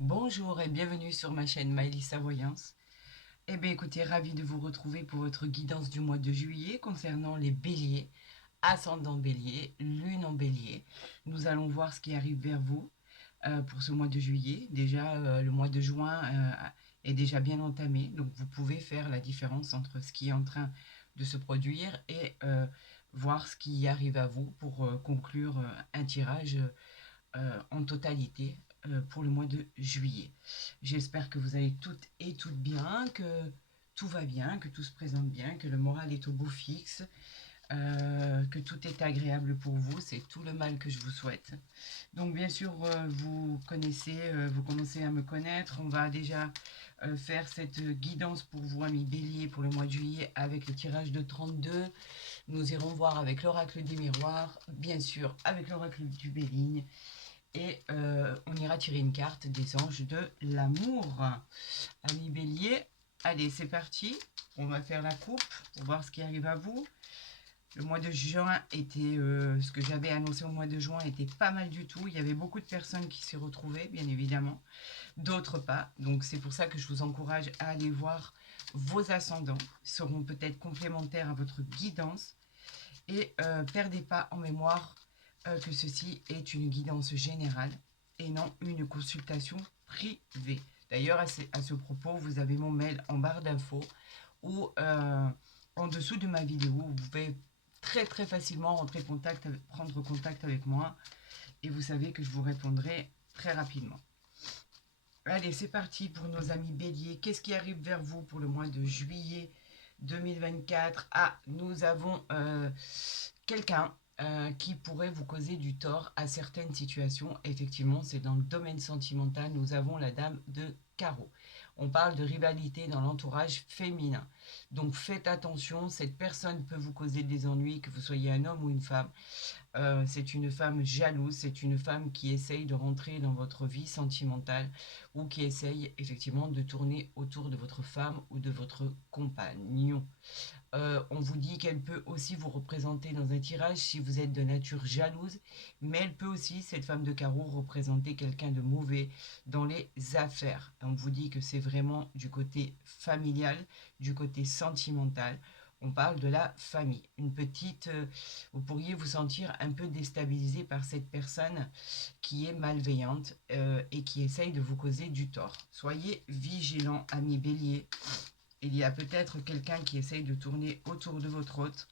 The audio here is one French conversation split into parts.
Bonjour et bienvenue sur ma chaîne Maëlys Voyance. Eh bien écoutez, ravi de vous retrouver pour votre guidance du mois de juillet concernant les béliers, ascendant bélier, lune en bélier. Nous allons voir ce qui arrive vers vous pour ce mois de juillet. Déjà, le mois de juin est déjà bien entamé, donc vous pouvez faire la différence entre ce qui est en train de se produire et voir ce qui arrive à vous pour conclure un tirage en totalité pour le mois de juillet. J'espère que vous allez toutes et toutes bien, que tout va bien, que tout se présente bien, que le moral est au beau fixe, que tout est agréable pour vous. C'est tout le mal que je vous souhaite. Donc bien sûr, vous commencez à me connaître. On va déjà faire cette guidance pour vous, amis bélier, pour le mois de juillet avec le tirage de 32. Nous irons voir avec l'oracle des miroirs, bien sûr avec l'oracle du Béligne, et on ira tirer une carte des anges de l'amour. Ami Bélier, allez, c'est parti. On va faire la coupe pour voir ce qui arrive à vous. Le mois de juin était, ce que j'avais annoncé au mois de juin était pas mal du tout. Il y avait beaucoup de personnes qui s'y retrouvaient, bien évidemment. D'autres pas. Donc c'est pour ça que je vous encourage à aller voir vos ascendants. Ils seront peut-être complémentaires à votre guidance. Et perdez pas en mémoire que ceci est une guidance générale et non une consultation privée. D'ailleurs, à ce propos, vous avez mon mail en barre d'infos ou en dessous de ma vidéo. Vous pouvez très facilement prendre contact avec moi et vous savez que je vous répondrai très rapidement. Allez, c'est parti pour nos amis béliers. Qu'est-ce qui arrive vers vous pour le mois de juillet 2024? Ah, nous avons quelqu'un qui pourrait vous causer du tort à certaines situations. Effectivement, c'est dans le domaine sentimental. Nous avons la dame de carreau. On parle de rivalité dans l'entourage féminin. Donc faites attention, cette personne peut vous causer des ennuis, que vous soyez un homme ou une femme. C'est une femme jalouse, c'est une femme qui essaye de rentrer dans votre vie sentimentale ou qui essaye effectivement de tourner autour de votre femme ou de votre compagnon. On vous dit qu'elle peut aussi vous représenter dans un tirage si vous êtes de nature jalouse, mais elle peut aussi, cette femme de carreau, représenter quelqu'un de mauvais dans les affaires. On vous dit que c'est vraiment du côté familial, du côté sentimental. On parle de la famille. Vous pourriez vous sentir un peu déstabilisé par cette personne qui est malveillante et qui essaye de vous causer du tort. Soyez vigilant, ami bélier. Il y a peut-être quelqu'un qui essaye de tourner autour de votre hôte.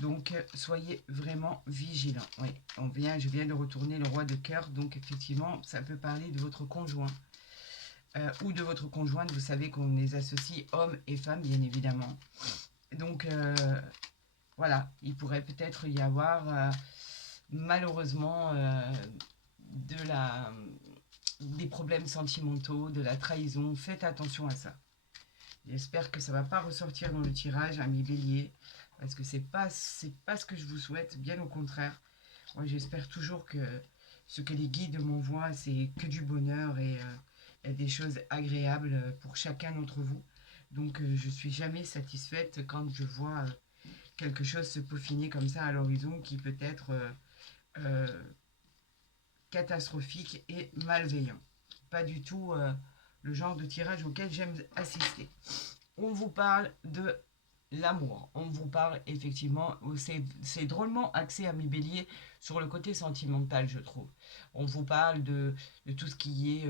Donc, soyez vraiment vigilant. Oui, je viens de retourner le roi de cœur. Donc, effectivement, ça peut parler de votre conjoint ou de votre conjointe. Vous savez qu'on les associe hommes et femmes, bien évidemment. Donc, voilà, il pourrait peut-être y avoir malheureusement de la, des problèmes sentimentaux, de la trahison. Faites attention à ça. J'espère que ça ne va pas ressortir dans le tirage, ami bélier, parce que c'est pas ce que je vous souhaite, bien au contraire. Moi, j'espère toujours que ce que les guides m'envoient, c'est que du bonheur et des choses agréables pour chacun d'entre vous. Donc, je suis jamais satisfaite quand je vois quelque chose se peaufiner comme ça à l'horizon qui peut être euh, catastrophique et malveillant. Pas du tout le genre de tirage auquel j'aime assister. On vous parle de l'amour. On vous parle effectivement, c'est drôlement axé à mi bélier sur le côté sentimental, je trouve. On vous parle de tout ce qui est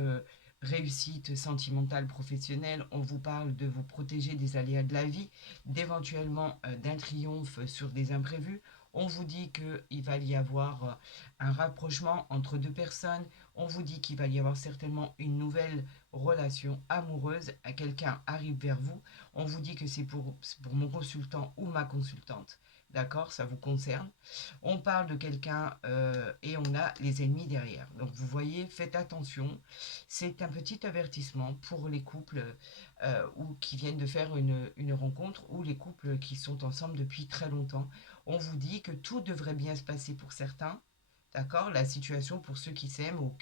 réussite sentimentale professionnelle. On vous parle de vous protéger des aléas de la vie, d'éventuellement d'un triomphe sur des imprévus. On vous dit qu'il va y avoir un rapprochement entre deux personnes. On vous dit qu'il va y avoir certainement une nouvelle relation amoureuse. Quelqu'un arrive vers vous. On vous dit que c'est pour mon consultant ou ma consultante. D'accord, ça vous concerne. On parle de quelqu'un et on a les ennemis derrière. Donc vous voyez, faites attention. C'est un petit avertissement pour les couples ou qui viennent de faire une rencontre ou les couples qui sont ensemble depuis très longtemps. On vous dit que tout devrait bien se passer pour certains. D'accord? La situation pour ceux qui s'aiment ou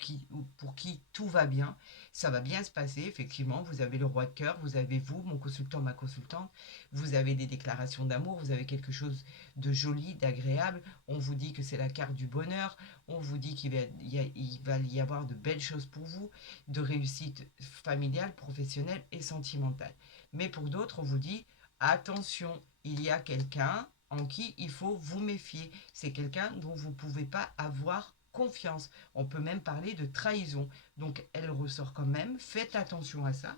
pour qui tout va bien, ça va bien se passer, effectivement. Vous avez le roi de cœur, vous avez vous, mon consultant, ma consultante, vous avez des déclarations d'amour, vous avez quelque chose de joli, d'agréable. On vous dit que c'est la carte du bonheur, on vous dit il va y avoir de belles choses pour vous, de réussite familiale, professionnelle et sentimentale. Mais pour d'autres, on vous dit, attention, il y a quelqu'un en qui il faut vous méfier. C'est quelqu'un dont vous ne pouvez pas avoir confiance. On peut même parler de trahison. Donc elle ressort quand même. Faites attention à ça.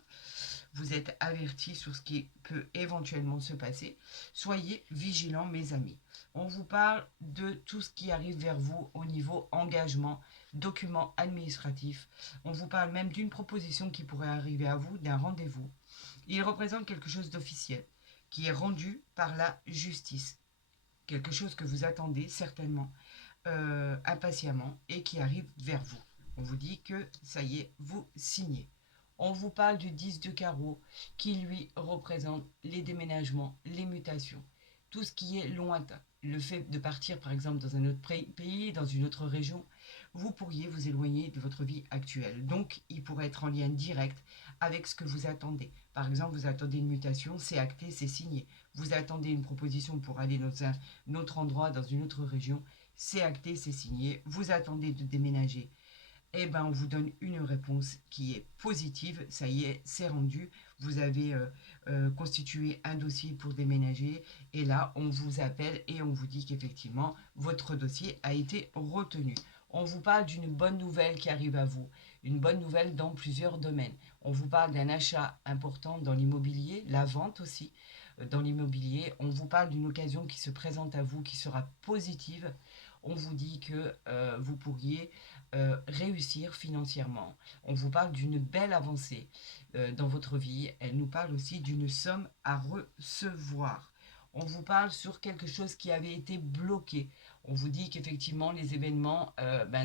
Vous êtes avertis sur ce qui peut éventuellement se passer. Soyez vigilants, mes amis. On vous parle de tout ce qui arrive vers vous au niveau engagement, documents administratifs. On vous parle même d'une proposition qui pourrait arriver à vous, d'un rendez-vous. Il représente quelque chose d'officiel, qui est rendu par la justice. Quelque chose que vous attendez certainement impatiemment et qui arrive vers vous. On vous dit que ça y est, vous signez. On vous parle du 10 de carreau qui lui représente les déménagements, les mutations, tout ce qui est lointain. Le fait de partir par exemple dans un autre pays, dans une autre région, vous pourriez vous éloigner de votre vie actuelle. Donc il pourrait être en lien direct avec ce que vous attendez. Par exemple, vous attendez une mutation, c'est acté, c'est signé. Vous attendez une proposition pour aller dans un autre endroit, dans une autre région, c'est acté, c'est signé. Vous attendez de déménager, eh ben, on vous donne une réponse qui est positive. Ça y est, c'est rendu. Vous avez constitué un dossier pour déménager. Et là, on vous appelle et on vous dit qu'effectivement, votre dossier a été retenu. On vous parle d'une bonne nouvelle qui arrive à vous. Une bonne nouvelle dans plusieurs domaines. On vous parle d'un achat important dans l'immobilier, la vente aussi dans l'immobilier. On vous parle d'une occasion qui se présente à vous, qui sera positive. On vous dit que vous pourriez réussir financièrement. On vous parle d'une belle avancée dans votre vie. Elle nous parle aussi d'une somme à recevoir. On vous parle sur quelque chose qui avait été bloqué. On vous dit qu'effectivement, les événements,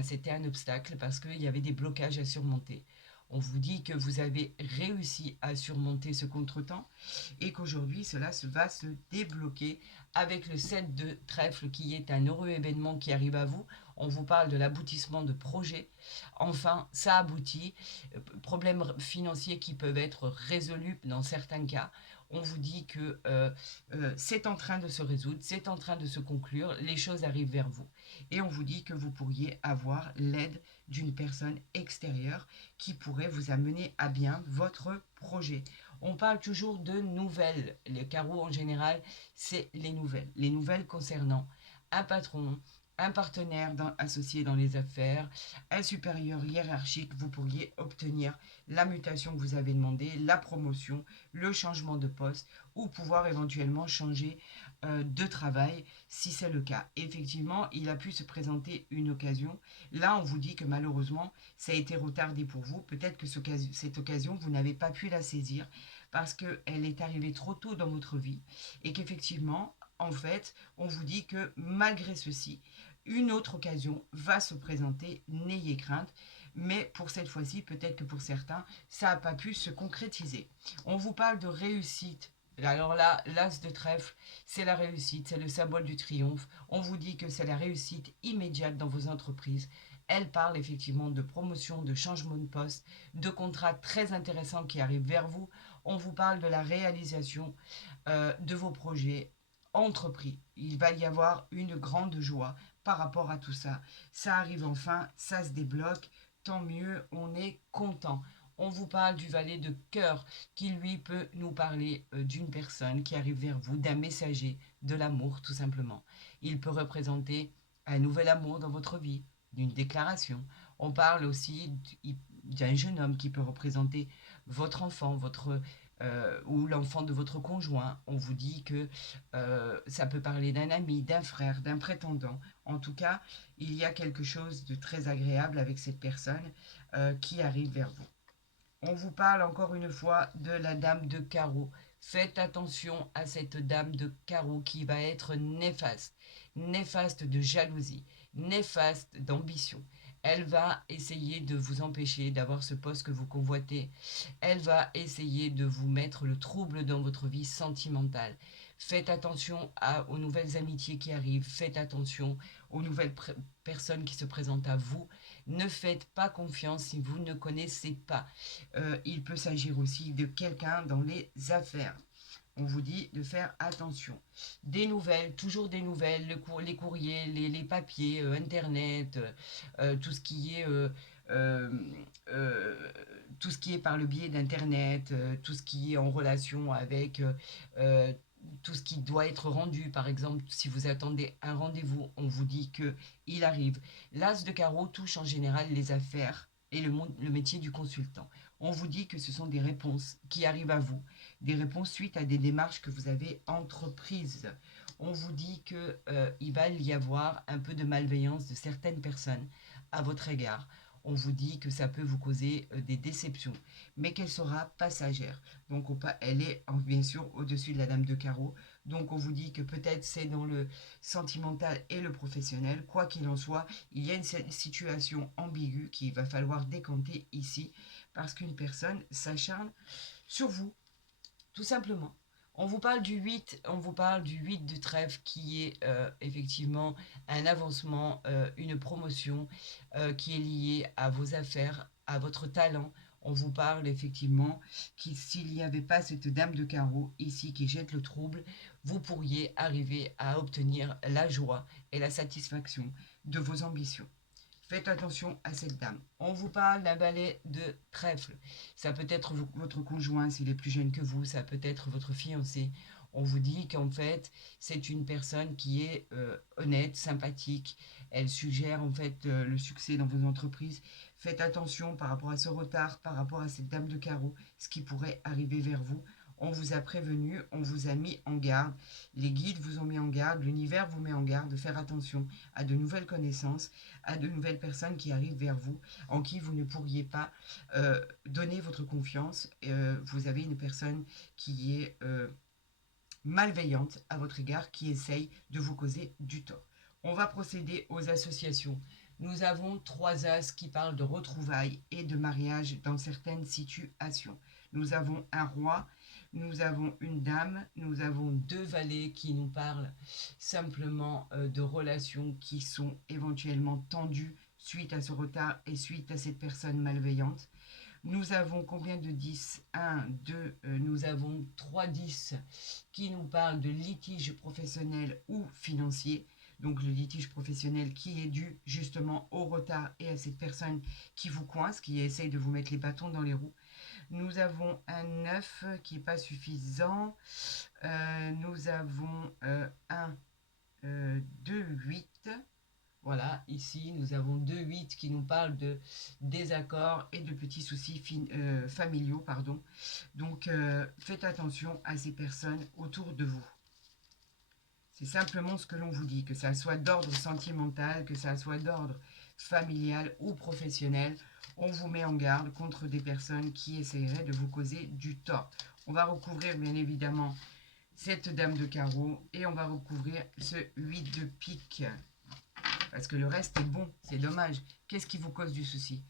c'était un obstacle parce qu'il y avait des blocages à surmonter. On vous dit que vous avez réussi à surmonter ce contretemps et qu'aujourd'hui, cela va se débloquer avec le 7 de trèfle qui est un heureux événement qui arrive à vous. On vous parle de l'aboutissement de projets. Enfin, ça aboutit. Problèmes financiers qui peuvent être résolus dans certains cas. On vous dit que c'est en train de se résoudre, c'est en train de se conclure, les choses arrivent vers vous. Et on vous dit que vous pourriez avoir l'aide d'une personne extérieure qui pourrait vous amener à bien votre projet. On parle toujours de nouvelles. Les carreaux en général, c'est les nouvelles. Les nouvelles concernant un patron, un partenaire associé dans les affaires, un supérieur hiérarchique, vous pourriez obtenir la mutation que vous avez demandée, la promotion, le changement de poste ou pouvoir éventuellement changer de travail si c'est le cas. Effectivement, il a pu se présenter une occasion. Là, on vous dit que malheureusement, ça a été retardé pour vous. Peut-être que cette occasion, vous n'avez pas pu la saisir parce qu'elle est arrivée trop tôt dans votre vie et qu'effectivement, en fait, on vous dit que malgré ceci, une autre occasion va se présenter, n'ayez crainte, mais pour cette fois-ci, peut-être que pour certains, ça n'a pas pu se concrétiser. On vous parle de réussite. Alors là, l'as de trèfle, c'est la réussite, c'est le symbole du triomphe. On vous dit que c'est la réussite immédiate dans vos entreprises. Elle parle effectivement de promotion, de changement de poste, de contrats très intéressants qui arrivent vers vous. On vous parle de la réalisation de vos projets entrepris. Il va y avoir une grande joie par rapport à tout ça. Ça arrive enfin, ça se débloque, tant mieux, on est content. On vous parle du valet de cœur qui lui peut nous parler d'une personne qui arrive vers vous, d'un messager, de l'amour tout simplement. Il peut représenter un nouvel amour dans votre vie, d'une déclaration. On parle aussi d'un jeune homme qui peut représenter votre enfant, ou l'enfant de votre conjoint. On vous dit que ça peut parler d'un ami, d'un frère, d'un prétendant. En tout cas, il y a quelque chose de très agréable avec cette personne qui arrive vers vous. On vous parle encore une fois de la dame de carreau. Faites attention à cette dame de carreau qui va être néfaste. Néfaste de jalousie, néfaste d'ambition. Elle va essayer de vous empêcher d'avoir ce poste que vous convoitez. Elle va essayer de vous mettre le trouble dans votre vie sentimentale. Faites attention aux nouvelles amitiés qui arrivent. Faites attention aux nouvelles personnes qui se présentent à vous. Ne faites pas confiance si vous ne connaissez pas. Il peut s'agir aussi de quelqu'un dans les affaires. On vous dit de faire attention. Des nouvelles, toujours des nouvelles, les courriers, les papiers, Internet, tout ce qui est... euh, euh, tout ce qui est par le biais d'Internet, tout ce qui est en relation avec euh, tout ce qui doit être rendu. Par exemple, si vous attendez un rendez-vous, on vous dit que il arrive. L'as de carreau touche en général les affaires et le métier du consultant. On vous dit que ce sont des réponses qui arrivent à vous, des réponses suite à des démarches que vous avez entreprises. On vous dit qu'il va y avoir un peu de malveillance de certaines personnes à votre égard. On vous dit que ça peut vous causer des déceptions, mais qu'elle sera passagère. Donc elle est bien sûr au-dessus de la dame de carreau. Donc on vous dit que peut-être c'est dans le sentimental et le professionnel. Quoi qu'il en soit, il y a une situation ambiguë qu'il va falloir décanter ici parce qu'une personne s'acharne sur vous, tout simplement. On vous parle du 8, on vous parle du 8 de trèfle qui est effectivement un avancement, une promotion qui est liée à vos affaires, à votre talent. On vous parle effectivement que s'il n'y avait pas cette dame de carreau ici qui jette le trouble, vous pourriez arriver à obtenir la joie et la satisfaction de vos ambitions. Faites attention à cette dame. On vous parle d'un balai de trèfle. Ça peut être votre conjoint s'il est plus jeune que vous, ça peut être votre fiancé. On vous dit qu'en fait, c'est une personne qui est honnête, sympathique. Elle suggère en fait le succès dans vos entreprises. Faites attention par rapport à ce retard, par rapport à cette dame de carreau, ce qui pourrait arriver vers vous. On vous a prévenu, on vous a mis en garde, les guides vous ont mis en garde, l'univers vous met en garde de faire attention à de nouvelles connaissances, à de nouvelles personnes qui arrivent vers vous, en qui vous ne pourriez pas donner votre confiance. Vous avez une personne qui est malveillante à votre égard, qui essaye de vous causer du tort. On va procéder aux associations. Nous avons 3 as qui parlent de retrouvailles et de mariage dans certaines situations. Nous avons un roi, nous avons une dame, nous avons 2 valets qui nous parlent simplement de relations qui sont éventuellement tendues suite à ce retard et suite à cette personne malveillante. Nous avons combien de 10? 1, 2, nous avons 3 10 qui nous parlent de litige professionnel ou financier. Donc le litige professionnel qui est dû justement au retard et à cette personne qui vous coince, qui essaye de vous mettre les bâtons dans les roues. Nous avons un 9 qui n'est pas suffisant. Nous avons un 2, 8. Voilà, ici nous avons 2 8 qui nous parlent de désaccords et de petits soucis familiaux. Pardon. Donc faites attention à ces personnes autour de vous. C'est simplement ce que l'on vous dit, que ça soit d'ordre sentimental, que ça soit d'ordre familial ou professionnel. On vous met en garde contre des personnes qui essaieraient de vous causer du tort. On va recouvrir bien évidemment cette dame de carreau et on va recouvrir ce 8 de pique. Parce que le reste est bon, c'est dommage. Qu'est-ce qui vous cause du souci?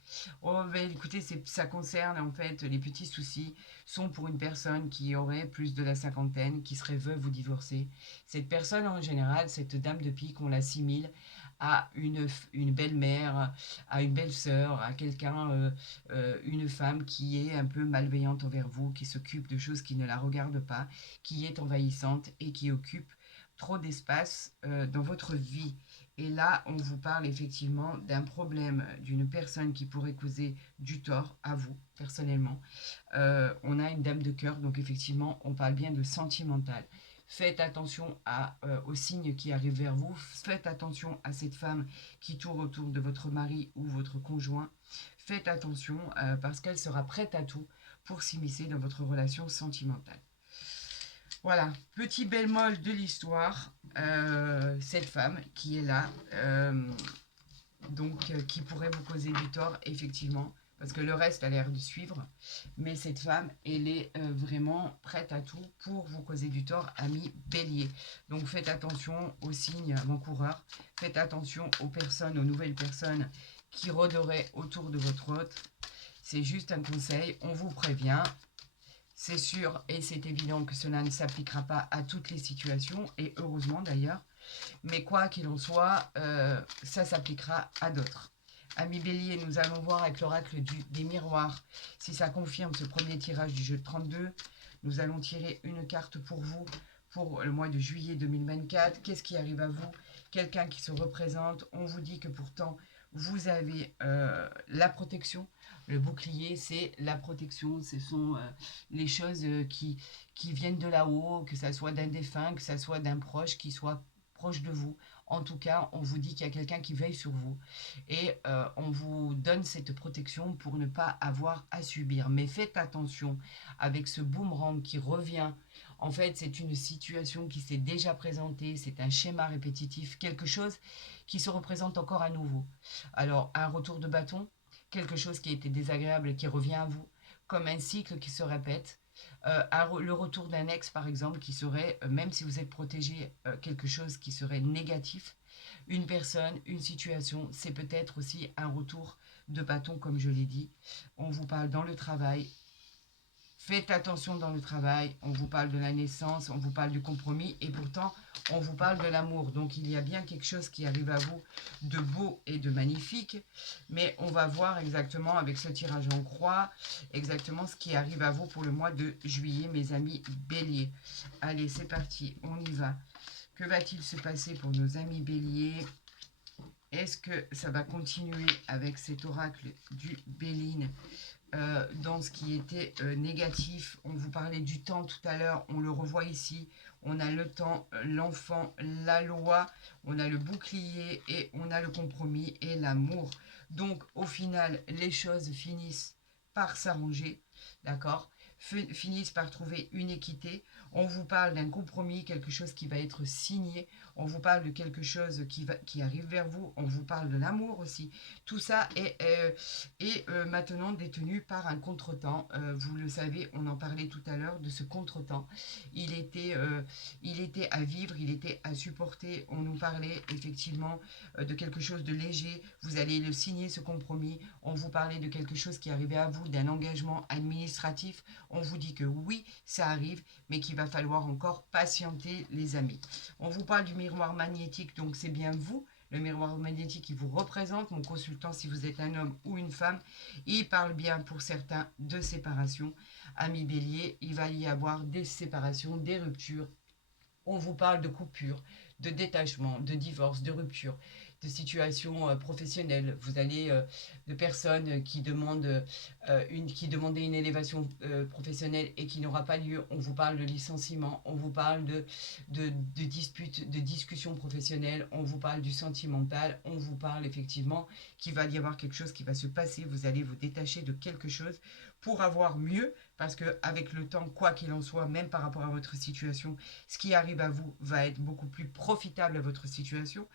Oh, ben, écoutez, ça concerne en fait les petits soucis sont pour une personne qui aurait plus de la cinquantaine, qui serait veuve ou divorcée. Cette personne en général, cette dame de pique, on l'assimile à une belle-mère, à une belle-sœur, à quelqu'un, une femme qui est un peu malveillante envers vous, qui s'occupe de choses qui ne la regardent pas, qui est envahissante et qui occupe trop d'espace dans votre vie. Et là, on vous parle effectivement d'un problème d'une personne qui pourrait causer du tort à vous, personnellement. On a une dame de cœur, donc effectivement, on parle bien de sentimental. Faites attention aux signes qui arrivent vers vous. Faites attention à cette femme qui tourne autour de votre mari ou votre conjoint. Faites attention parce qu'elle sera prête à tout pour s'immiscer dans votre relation sentimentale. Voilà, petit bémol de l'histoire, cette femme qui est là, qui pourrait vous causer du tort, effectivement, parce que le reste a l'air de suivre, mais cette femme, elle est vraiment prête à tout pour vous causer du tort, ami Bélier. Donc faites attention aux signes avant-coureurs, faites attention aux personnes, aux nouvelles personnes qui rôderaient autour de votre hôte. C'est juste un conseil, on vous prévient. C'est sûr et c'est évident que cela ne s'appliquera pas à toutes les situations, et heureusement d'ailleurs. Mais quoi qu'il en soit, ça s'appliquera à d'autres. Amis Bélier, nous allons voir avec l'oracle des miroirs si ça confirme ce premier tirage du jeu de 32. Nous allons tirer une carte pour vous pour le mois de juillet 2024. Qu'est-ce qui arrive à vous? Quelqu'un qui se représente. On vous dit que pourtant, vous avez la protection. Le bouclier, c'est la protection. Ce sont les choses qui viennent de là-haut, que ça soit d'un défunt, que ça soit d'un proche qui soit proche de vous. En tout cas, on vous dit qu'il y a quelqu'un qui veille sur vous et on vous donne cette protection pour ne pas avoir à subir. Mais faites attention avec ce boomerang qui revient. En fait, c'est une situation qui s'est déjà présentée, c'est un schéma répétitif, quelque chose qui se représente encore à nouveau. Alors, un retour de bâton, quelque chose qui a été désagréable et qui revient à vous, comme un cycle qui se répète. Le retour d'un ex, par exemple, qui serait, même si vous êtes protégé, quelque chose qui serait négatif. Une personne, une situation, c'est peut-être aussi un retour de bâton, comme je l'ai dit. On vous parle dans le travail. Faites attention dans le travail, on vous parle de la naissance, on vous parle du compromis et pourtant on vous parle de l'amour. Donc il y a bien quelque chose qui arrive à vous de beau et de magnifique, mais on va voir exactement avec ce tirage en croix, exactement ce qui arrive à vous pour le mois de juillet, mes amis Bélier. Allez, c'est parti, on y va. Que va-t-il se passer pour nos amis Bélier? Est-ce que ça va continuer avec cet oracle du Béline dans ce qui était négatif? On vous parlait du temps tout à l'heure, on le revoit ici. On a le temps, l'enfant, la loi, on a le bouclier et on a le compromis et l'amour. Donc au final, les choses finissent par s'arranger, d'accord? Finissent par trouver une équité. On vous parle d'un compromis, quelque chose qui va être signé. On vous parle de quelque chose qui arrive vers vous. On vous parle de l'amour aussi. Tout ça est maintenant détenu par un contretemps. Vous le savez, on en parlait tout à l'heure de ce contretemps. Il était à vivre, il était à supporter. On nous parlait effectivement de quelque chose de léger. Vous allez le signer, ce compromis. On vous parlait de quelque chose qui arrivait à vous, d'un engagement administratif. On vous dit que oui, ça arrive, mais qu'il va falloir encore patienter, les amis. On vous parle du miroir magnétique, donc c'est bien vous, le miroir magnétique qui vous représente, mon consultant si vous êtes un homme ou une femme. Il parle bien pour certains de séparation. Amis Bélier, il va y avoir des séparations, des ruptures. On vous parle de coupure, de détachement, de divorce, de rupture, de situations professionnelles. Vous allez de personnes qui demandaient une élévation professionnelle et qui n'aura pas lieu. On vous parle de licenciement, on vous parle de disputes, de discussions professionnelles, on vous parle du sentimental, on vous parle effectivement qu'il va y avoir quelque chose qui va se passer. Vous allez vous détacher de quelque chose pour avoir mieux, parce qu'avec le temps, quoi qu'il en soit, même par rapport à votre situation, ce qui arrive à vous va être beaucoup plus profitable à votre situation.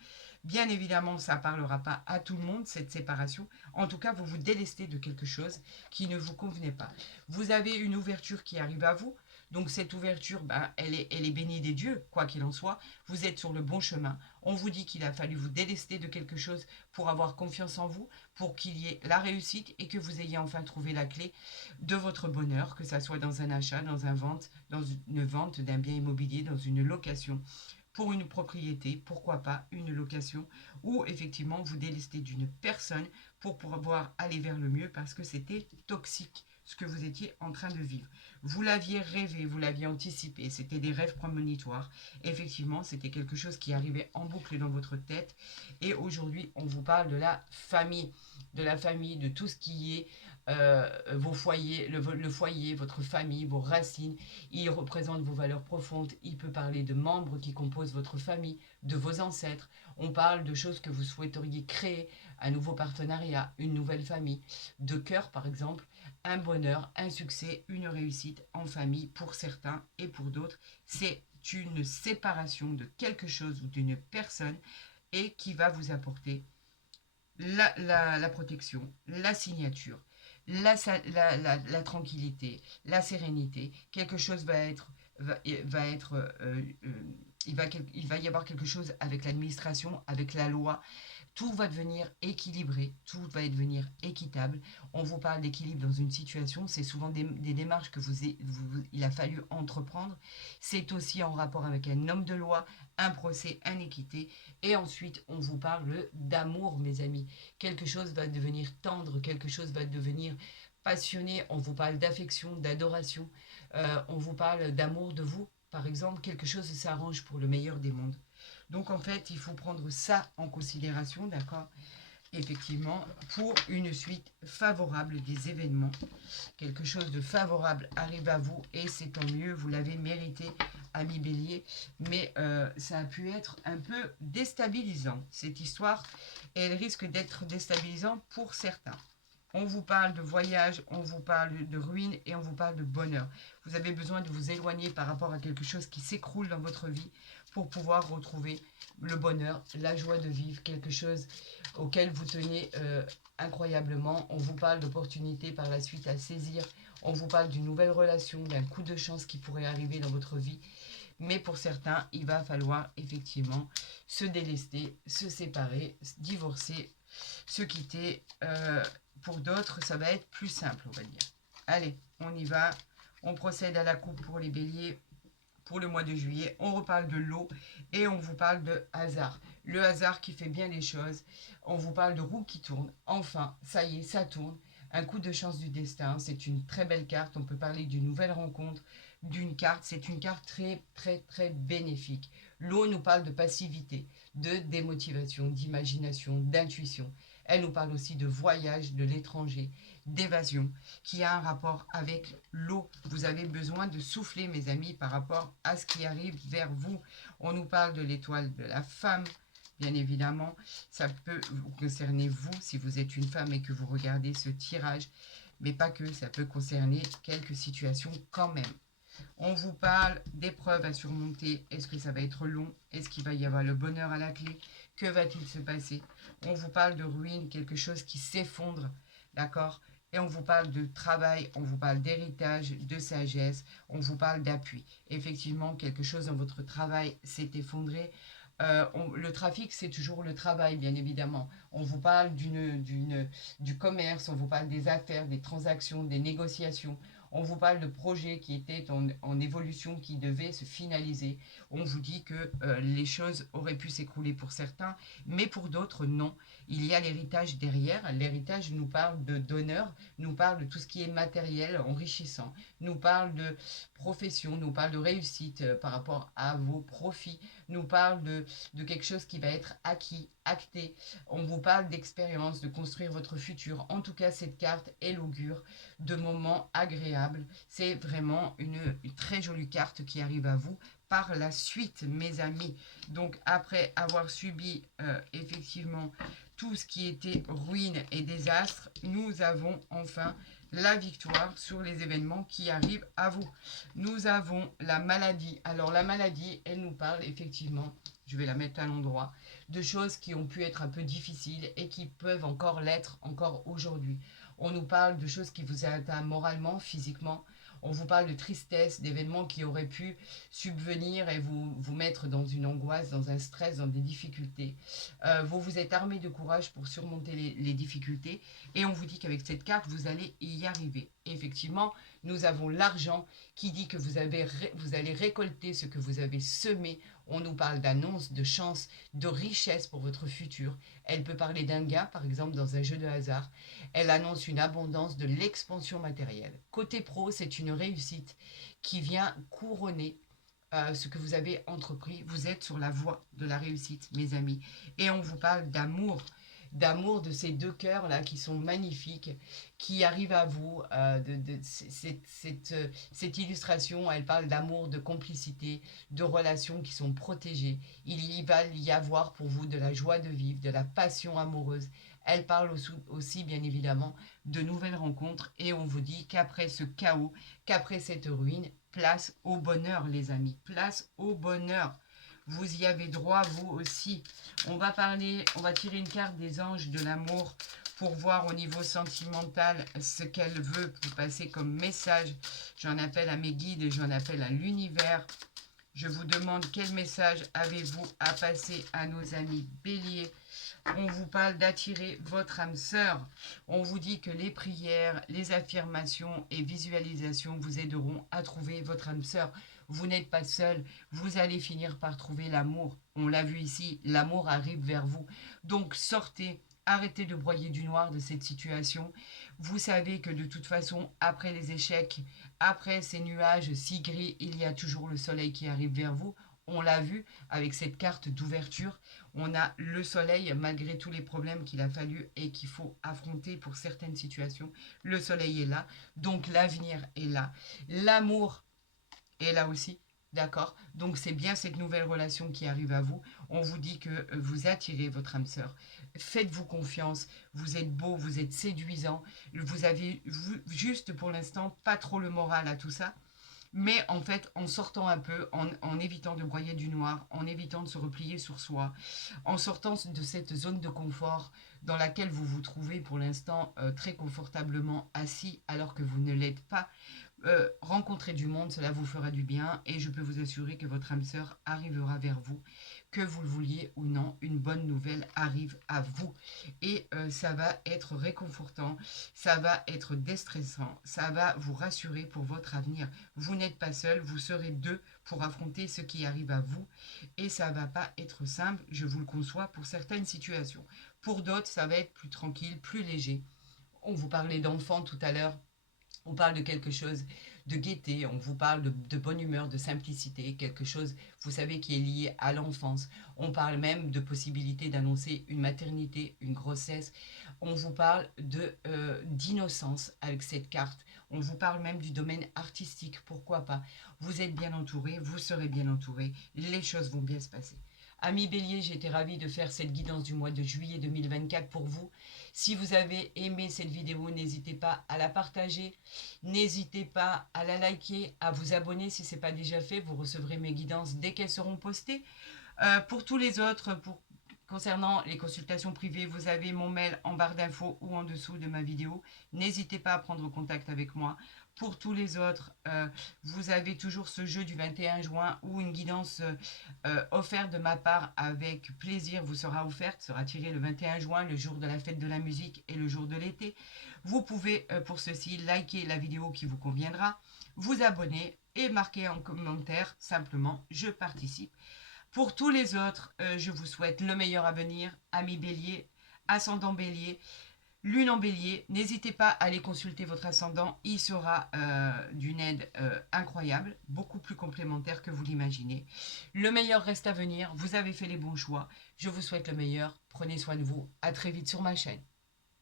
Bien évidemment, ça ne parlera pas à tout le monde, cette séparation. En tout cas, vous vous délestez de quelque chose qui ne vous convenait pas. Vous avez une ouverture qui arrive à vous. Donc cette ouverture, elle est bénie des dieux, quoi qu'il en soit. Vous êtes sur le bon chemin. On vous dit qu'il a fallu vous délester de quelque chose pour avoir confiance en vous, pour qu'il y ait la réussite et que vous ayez enfin trouvé la clé de votre bonheur, que ça soit dans un achat, dans une vente d'un bien immobilier, dans une location pour une propriété, pourquoi pas une location, ou effectivement vous délestez d'une personne pour pouvoir aller vers le mieux parce que c'était toxique ce que vous étiez en train de vivre. Vous l'aviez rêvé, vous l'aviez anticipé, c'était des rêves prémonitoires. Effectivement, c'était quelque chose qui arrivait en boucle dans votre tête. Et aujourd'hui, on vous parle de la famille, de tout ce qui est vos foyers, le foyer, votre famille, vos racines. Il représente vos valeurs profondes. Il peut parler de membres qui composent votre famille, de vos ancêtres. On parle de choses que vous souhaiteriez créer, un nouveau partenariat, une nouvelle famille, de cœur par exemple, un bonheur, un succès, une réussite en famille pour certains et pour d'autres. C'est une séparation de quelque chose ou d'une personne et qui va vous apporter la protection, la signature, la tranquillité, la sérénité. Quelque chose va être il va y avoir quelque chose avec l'administration, avec la loi, Tout va devenir équilibré, tout va devenir équitable. On vous parle d'équilibre dans une situation, c'est souvent des démarches que il a fallu entreprendre. C'est aussi en rapport avec un homme de loi, un procès, une équité. Et ensuite, on vous parle d'amour, mes amis. Quelque chose va devenir tendre, quelque chose va devenir passionné. On vous parle d'affection, d'adoration. On vous parle d'amour de vous. Par exemple, quelque chose s'arrange pour le meilleur des mondes. Donc en fait, il faut prendre ça en considération, d'accord? Effectivement, pour une suite favorable des événements. Quelque chose de favorable arrive à vous et c'est tant mieux, vous l'avez mérité, ami Bélier. Mais ça a pu être un peu déstabilisant, cette histoire, et elle risque d'être déstabilisante pour certains. On vous parle de voyage, on vous parle de ruine et on vous parle de bonheur. Vous avez besoin de vous éloigner par rapport à quelque chose qui s'écroule dans votre vie pour pouvoir retrouver le bonheur, la joie de vivre, quelque chose auquel vous tenez incroyablement. On vous parle d'opportunités par la suite à saisir. On vous parle d'une nouvelle relation, d'un coup de chance qui pourrait arriver dans votre vie. Mais pour certains, il va falloir effectivement se délester, se séparer, divorcer, se quitter. Pour d'autres, ça va être plus simple, on va dire. Allez, on y va. On procède à la coupe pour les béliers. Pour le mois de juillet, on reparle de l'eau et on vous parle de hasard. Le hasard qui fait bien les choses. On vous parle de roue qui tourne. Enfin, ça y est, ça tourne. Un coup de chance du destin. C'est une très belle carte. On peut parler d'une nouvelle rencontre, d'une carte. C'est une carte très, très, très bénéfique. L'eau nous parle de passivité, de démotivation, d'imagination, d'intuition. Elle nous parle aussi de voyage, de l'étranger, d'évasion, qui a un rapport avec l'eau. Vous avez besoin de souffler, mes amis, par rapport à ce qui arrive vers vous. On nous parle de l'étoile de la femme, bien évidemment. Ça peut vous concerner, vous, si vous êtes une femme et que vous regardez ce tirage. Mais pas que, ça peut concerner quelques situations quand même. On vous parle d'épreuves à surmonter. Est-ce que ça va être long? Est-ce qu'il va y avoir le bonheur à la clé? Que va-t-il se passer? On vous parle de ruine, quelque chose qui s'effondre, d'accord? Et on vous parle de travail, on vous parle d'héritage, de sagesse, on vous parle d'appui. Effectivement, quelque chose dans votre travail s'est effondré. Le trafic, c'est toujours le travail, bien évidemment. On vous parle du commerce, on vous parle des affaires, des transactions, des négociations. On vous parle de projets qui étaient en évolution, qui devaient se finaliser. On vous dit que les choses auraient pu s'écrouler pour certains, mais pour d'autres, non. Il y a l'héritage derrière. L'héritage nous parle d'honneur, nous parle de tout ce qui est matériel, enrichissant, nous parle de profession, nous parle de réussite par rapport à vos profits, nous parle de quelque chose qui va être acquis, acté. On vous parle d'expérience, de construire votre futur. En tout cas, cette carte est l'augure de moments agréables. C'est vraiment une très jolie carte qui arrive à vous par la suite, mes amis. Donc, après avoir subi effectivement tout ce qui était ruine et désastre, nous avons enfin la victoire sur les événements qui arrivent à vous. Nous avons la maladie. Alors, la maladie, elle nous parle effectivement, je vais la mettre à l'endroit, de choses qui ont pu être un peu difficiles et qui peuvent encore l'être encore aujourd'hui. On nous parle de choses qui vous atteignent moralement, physiquement. On vous parle de tristesse, d'événements qui auraient pu subvenir et vous mettre dans une angoisse, dans un stress, dans des difficultés. Vous vous êtes armé de courage pour surmonter les difficultés et on vous dit qu'avec cette carte, vous allez y arriver. Et effectivement, nous avons l'argent qui dit que vous allez récolter ce que vous avez semé. On nous parle d'annonce, de chance, de richesse pour votre futur. Elle peut parler d'un gain, par exemple, dans un jeu de hasard. Elle annonce une abondance, de l'expansion matérielle. Côté pro, c'est une réussite qui vient couronner ce que vous avez entrepris. Vous êtes sur la voie de la réussite, mes amis. Et on vous parle d'amour de ces deux cœurs là qui sont magnifiques, qui arrivent à vous. Cette illustration, elle parle d'amour, de complicité, de relations qui sont protégées. Il y va y avoir pour vous de la joie de vivre, de la passion amoureuse. Elle parle aussi, bien évidemment, de nouvelles rencontres et on vous dit qu'après ce chaos, qu'après cette ruine, place au bonheur, les amis. Place au bonheur. Vous y avez droit, vous aussi. On va tirer une carte des anges de l'amour pour voir au niveau sentimental ce qu'elle veut vous passer comme message. J'en appelle à mes guides et j'en appelle à l'univers. Je vous demande quel message avez-vous à passer à nos amis béliers. On vous parle d'attirer votre âme sœur. On vous dit que les prières, les affirmations et visualisations vous aideront à trouver votre âme sœur. Vous n'êtes pas seul, vous allez finir par trouver l'amour. On l'a vu ici, l'amour arrive vers vous. Donc sortez, arrêtez de broyer du noir de cette situation. Vous savez que de toute façon, après les échecs, après ces nuages si gris, il y a toujours le soleil qui arrive vers vous. On l'a vu avec cette carte d'ouverture. On a le soleil, malgré tous les problèmes qu'il a fallu et qu'il faut affronter pour certaines situations. Le soleil est là, donc l'avenir est là. L'amour est là aussi, d'accord? Donc c'est bien cette nouvelle relation qui arrive à vous. On vous dit que vous attirez votre âme sœur. Faites-vous confiance, vous êtes beau, vous êtes séduisant. Vous avez juste pour l'instant pas trop le moral à tout ça. Mais en fait, en sortant un peu, en évitant de broyer du noir, en évitant de se replier sur soi, en sortant de cette zone de confort dans laquelle vous vous trouvez pour l'instant très confortablement assis alors que vous ne l'êtes pas, rencontrer du monde, cela vous fera du bien et je peux vous assurer que votre âme sœur arrivera vers vous, que vous le vouliez ou non, une bonne nouvelle arrive à vous et ça va être réconfortant, ça va être déstressant, ça va vous rassurer pour votre avenir. Vous n'êtes pas seul, vous serez deux pour affronter ce qui arrive à vous et ça va pas être simple, je vous le conçois pour certaines situations. Pour d'autres, ça va être plus tranquille, plus léger. On vous parlait d'enfants tout à l'heure. On parle de quelque chose de gaieté, on vous parle de bonne humeur, de simplicité, quelque chose, vous savez, qui est lié à l'enfance. On parle même de possibilité d'annoncer une maternité, une grossesse. On vous parle d'innocence avec cette carte. On vous parle même du domaine artistique, pourquoi pas. Vous êtes bien entouré, vous serez bien entouré, les choses vont bien se passer. Amis Bélier, j'étais ravie de faire cette guidance du mois de juillet 2024 pour vous. Si vous avez aimé cette vidéo, n'hésitez pas à la partager, n'hésitez pas à la liker, à vous abonner si ce n'est pas déjà fait. Vous recevrez mes guidances dès qu'elles seront postées. Pour tous les autres, concernant les consultations privées, vous avez mon mail en barre d'infos ou en dessous de ma vidéo. N'hésitez pas à prendre contact avec moi. Pour tous les autres, vous avez toujours ce jeu du 21 juin où une guidance offerte de ma part avec plaisir vous sera offerte, sera tirée le 21 juin, le jour de la fête de la musique et le jour de l'été. Vous pouvez pour ceci liker la vidéo qui vous conviendra, vous abonner et marquer en commentaire simplement « Je participe ». Pour tous les autres, je vous souhaite le meilleur à venir, amis Bélier, ascendant Bélier, lune en Bélier. N'hésitez pas à aller consulter votre ascendant, il sera d'une aide incroyable, beaucoup plus complémentaire que vous l'imaginez. Le meilleur reste à venir, vous avez fait les bons choix. Je vous souhaite le meilleur, prenez soin de vous, à très vite sur ma chaîne.